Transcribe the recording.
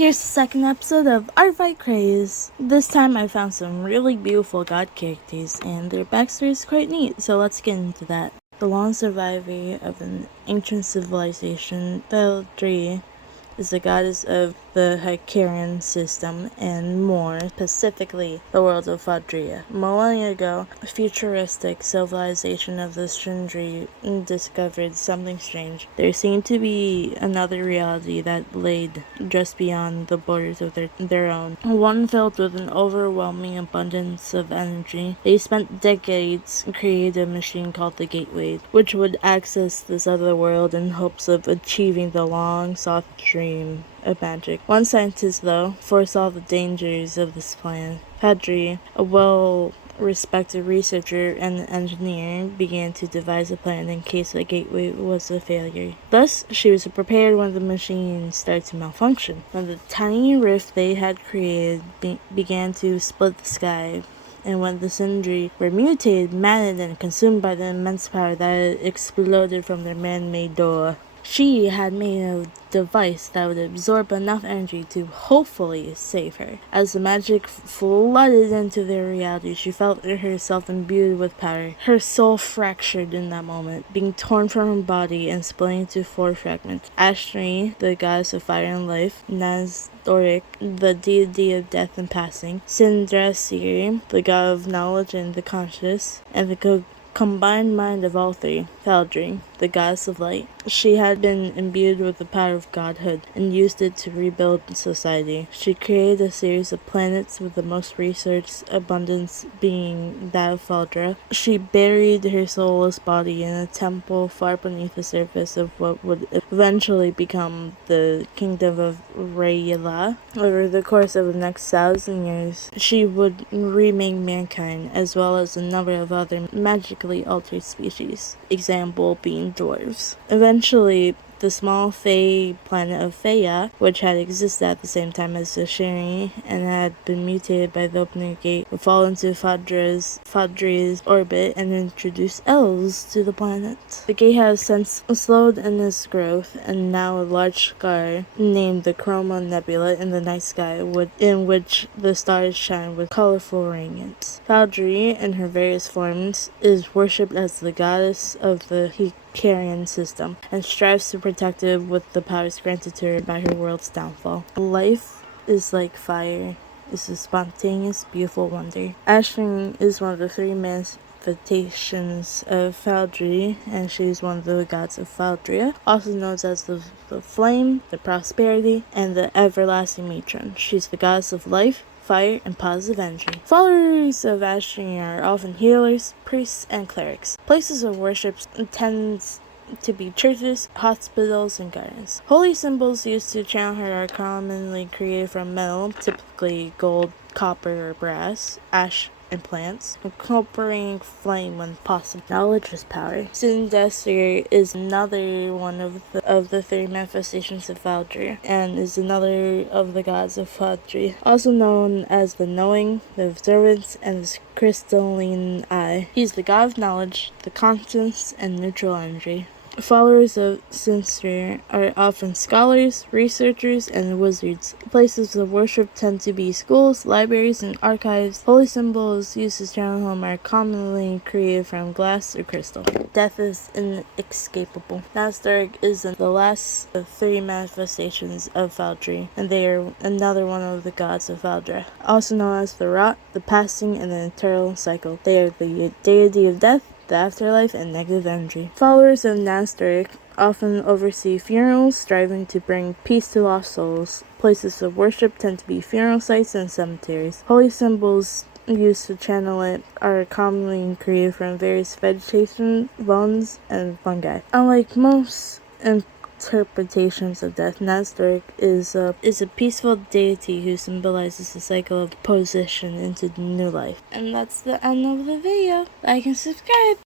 Here's the second episode of Artfight Craze. This time I found some really beautiful god characters and their backstory is quite neat, so let's get into that. The lone survivor of an ancient civilization, Beldri, is the goddess of the Hycarian system and more specifically the world of Fadria. Millennia ago, a futuristic civilization of the Sindri discovered something strange. There seemed to be another reality that laid just beyond the borders of their own, one filled with an overwhelming abundance of energy. They spent decades creating a machine called the Gateway, which would access this other world in hopes of achieving the long-sought dream of magic. One scientist, though, foresaw the dangers of this plan. Padri, a well-respected researcher and engineer, began to devise a plan in case the gateway was a failure. Thus, she was prepared when the machine started to malfunction. When the tiny rift they had created began to split the sky, and when the Sindri were mutated, maddened, and consumed by the immense power that exploded from their man-made door, she had made a device that would absorb enough energy to hopefully save her. As the magic flooded into their reality, she felt herself imbued with power. Her soul fractured in that moment, being torn from her body and splitting into 4 fragments. Ashri, the goddess of fire and life, Nazdoric, the deity of death and passing, Sindrasir, the god of knowledge and the conscious, and the combined mind of all three, Faldri, the goddess of light. She had been imbued with the power of godhood and used it to rebuild society. She created a series of planets with the most research abundance being that of Faldra. She buried her soulless body in a temple far beneath the surface of what would eventually become the kingdom of Rayla. Over the course of the next 1,000 years, she would remake mankind as well as a number of other magically altered species, example being dwarves. Eventually, the small Fey planet of Theia, which had existed at the same time as the Shiri and had been mutated by the opening gate, would fall into Fadri's orbit and introduce elves to the planet. The gate has since slowed in its growth, and now a large star named the Chroma Nebula in the night sky, in which the stars shine with colorful radiance. Fadri, in her various forms, is worshipped as the goddess of the Hycarian system and strives to protect it with the powers granted to her by her world's downfall. Life is like fire. It's a spontaneous, beautiful wonder. Ashling is one of the 3 manifestations of Faldri, and she is one of the gods of Faldria, also known as the flame, the prosperity, and the everlasting matron. She's the goddess of life, fire, and positive energy. Followers of Ashling are often healers, priests, and clerics. Places of worship tend to be churches, hospitals, and gardens. Holy symbols used to channel her are commonly created from metal, typically gold, copper, or brass, ash, and plants, incorporating flame when possible. Knowledge is power. Sindasir is another one of the 3 manifestations of Faldri, and is another of the gods of Faldri, also known as the knowing, the observance, and the crystalline eye. He's the god of knowledge, the conscience, and neutral energy. Followers of Sinstri are often scholars, researchers, and wizards. Places of worship tend to be schools, libraries, and archives. Holy symbols used to channel home are commonly created from glass or crystal. Death is inescapable. Nazdoric is the last of 3 manifestations of Faldri, and they are another one of the gods of Faldra, also known as the rot, the passing, and the eternal cycle. They are the deity of death, the afterlife, and negative energy. Followers of Nazdoric often oversee funerals, striving to bring peace to lost souls. Places of worship tend to be funeral sites and cemeteries. Holy symbols used to channel it are commonly created from various vegetation, bones, and fungi. Unlike most interpretations of death, Nazdoric is a peaceful deity who symbolizes the cycle of position into new life. And that's the end of the video. Like and subscribe.